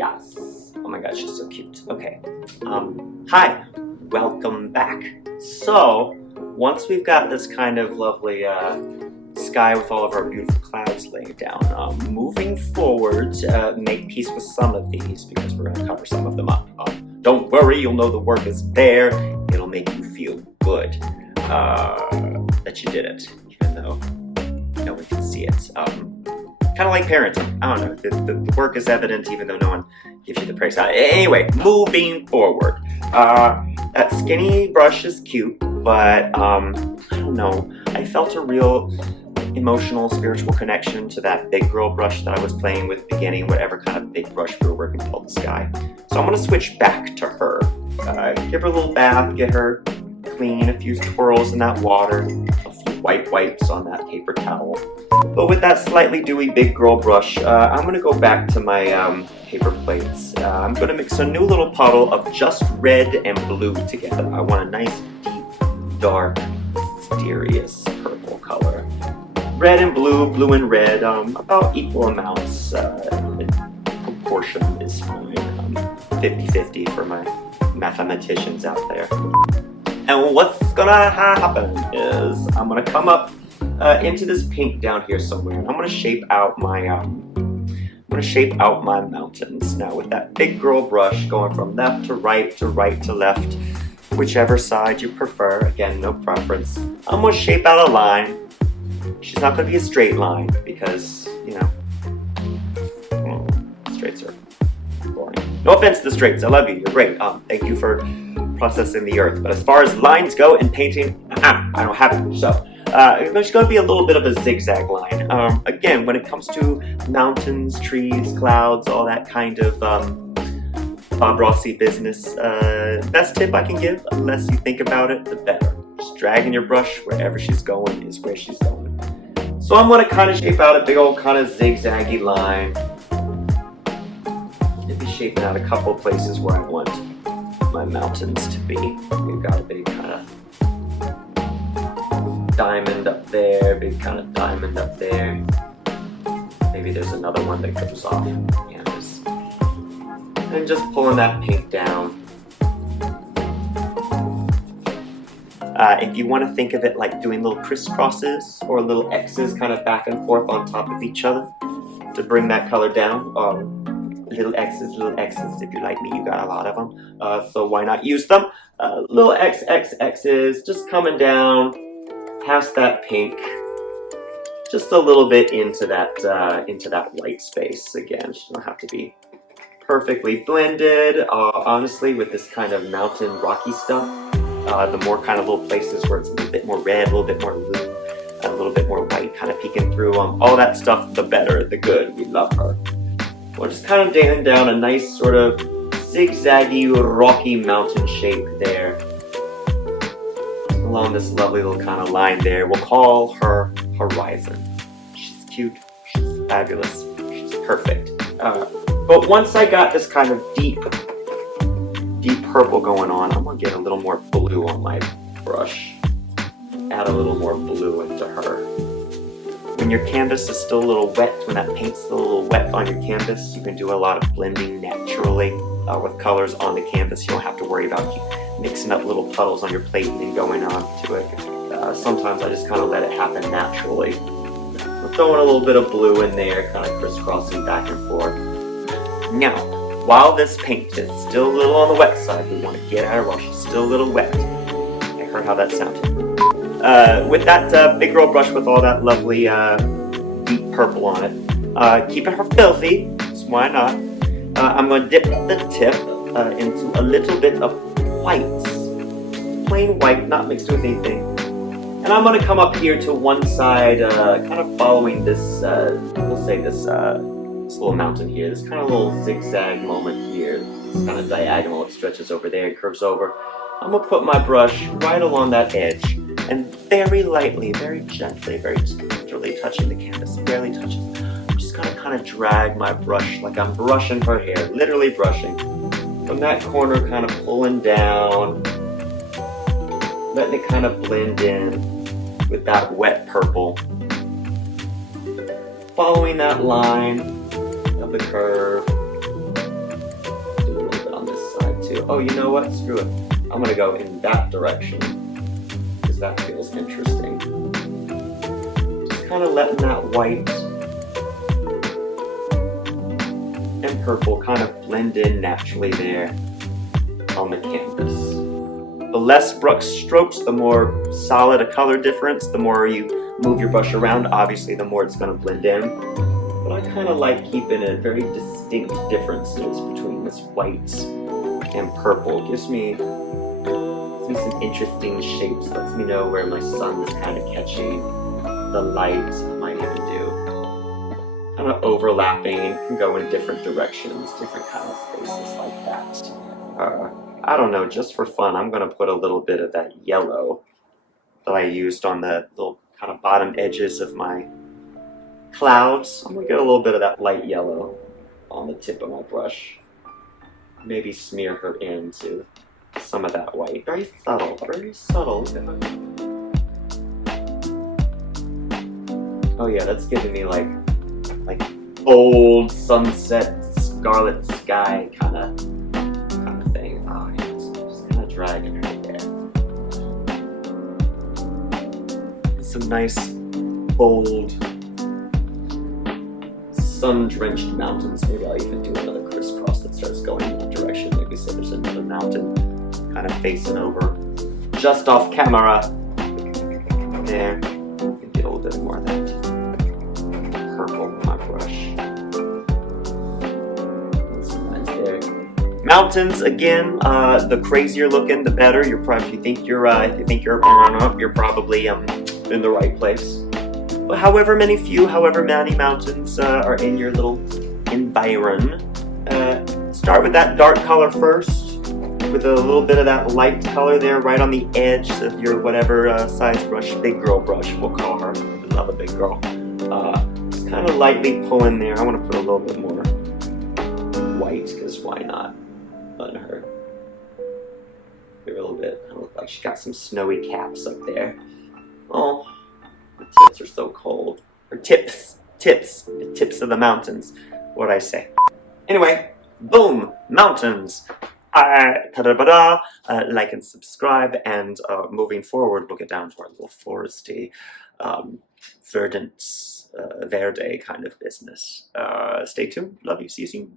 Yes. Oh my god, she's so cute. Okay. Hi. Welcome back. So, once we've got this kind of lovely sky with all of our beautiful clouds laid down, moving forward, make peace with some of these because we're going to cover some of them up. Don't worry, you'll know the work is there. It'll make you feel good that you did it, even though no one can see it. Kind of like parenting. I don't know. The work is evident even though no one gives you the praise. Anyway, moving forward. That skinny brush is cute, but I don't know. I felt a real emotional, spiritual connection to that big girl brush that I was playing with beginning, whatever kind of big brush we were working with the sky. So I'm going to switch back to her. Give her a little bath, get her clean, a few twirls in that water, a few white wipes on that paper towel. But with that slightly dewy big girl brush, I'm going to go back to my paper plates. I'm going to mix a new little puddle of just red and blue together. I want a nice, deep, dark, mysterious purple color. Red and blue, blue and red, about equal amounts. Proportion is fine. 50-50 for my mathematicians out there. And what's gonna happen is I'm gonna come up into this pink down here somewhere. I'm gonna shape out my mountains now with that big girl brush going from left to right to left, whichever side you prefer. Again, no preference. I'm gonna shape out a line. She's not gonna be a straight line because, you know, straights are boring. No offense to the straights, I love you, you're great. Thank you for processing the earth. But as far as lines go in painting, I don't have it. So there's going to be a little bit of a zigzag line. Again, when it comes to mountains, trees, clouds, all that kind of Bob Rossy business, best tip I can give, unless you think about it, the better. Just dragging your brush wherever she's going is where she's going. So I'm going to kind of shape out a big old kind of zigzaggy line. Maybe shaping out a couple places where I want my mountains to be. We've got a big kind of diamond up there, big kind of diamond up there. Maybe there's another one that goes off canvas. And just pulling that pink down. If you want to think of it like doing little crisscrosses or little X's kind of back and forth on top of each other to bring that color down. Little X's, if you're like me, you got a lot of them, so why not use them? Little X's, just coming down past that pink, just a little bit into that white space. Again, she don't have to be perfectly blended. Honestly, with this kind of mountain rocky stuff, the more kind of little places where it's a little bit more red, a little bit more blue, a little bit more white kind of peeking through, all that stuff, the better, the good. We love her. We're just kind of dangling down a nice sort of zigzaggy, rocky mountain shape there. Along this lovely little kind of line there. We'll call her Horizon. She's cute, she's fabulous, she's perfect. But once I got this kind of deep purple going on, I'm going to get a little more blue on my brush. Add a little more blue into her. When your canvas is still a little wet, when that paint's still a little wet on your canvas, you can do a lot of blending naturally with colors on the canvas. You don't have to worry about mixing up little puddles on your plate and then going on to it. Sometimes I just kind of let it happen naturally. We're throwing a little bit of blue in there, kind of crisscrossing back and forth. Now, while this paint is still a little on the wet side, we want to get at her while she's still a little wet. I heard how that sounded. With that big girl brush with all that lovely deep purple on it, keeping her filthy, so why not? I'm going to dip the tip into a little bit of white, plain white, not mixed with anything. And I'm going to come up here to one side, kind of following this, we'll say this little mountain here, this kind of little zigzag moment here. It's kind of diagonal, it stretches over there, it curves over. I'm going to put my brush right along that edge. And very lightly, very gently, very gingerly touching the canvas, barely touching. I'm just gonna kind of drag my brush like I'm brushing her hair, literally brushing. From that corner, kind of pulling down, letting it kind of blend in with that wet purple. Following that line of the curve. to. Oh, you know what? Screw it. I'm gonna go in that direction because that feels interesting. Just kind of letting that white and purple kind of blend in naturally there on the canvas. The less brush strokes, the more solid a color difference, the more you move your brush around, obviously the more it's going to blend in. But I kind of like keeping it very distinct differences between this white and purple. Gives me some interesting shapes, lets me know where my sun is kind of catching the light. I might even do kind of overlapping and can go in different directions, different kind of spaces like that. I don't know, just for fun, I'm going to put a little bit of that yellow that I used on the little kind of bottom edges of my clouds. I'm going to get a little bit of that light yellow on the tip of my brush. Maybe smear her into some of that white. Very subtle, very subtle. Oh yeah, that's giving me like old sunset, scarlet sky kind of thing. Oh yeah, just kind of dragging her there. And some nice, bold, sun-drenched mountains. Maybe I'll even do another crisscross that starts going in that direction. Maybe say there's another mountain kind of facing over, just off camera. There, get a little bit more of that purple with my brush. Mountains again. The crazier looking, the better. You're probably if you think you're probably in the right place. But however many mountains are in your little environ, start with that dark color first, with a little bit of that light color there, right on the edge of your whatever size brush, big girl brush, we'll call her. Another big girl. Just kind of lightly pull in there. I want to put a little bit more white, because why not? On her. A little bit. I look like she got some snowy caps up there. Oh, the tips are so cold. Her tips, the tips of the mountains. What'd I say? Anyway, boom, mountains. Like and subscribe, and moving forward, we'll get down to our little foresty, verdant, verde kind of business. Stay tuned. Love you. See you soon.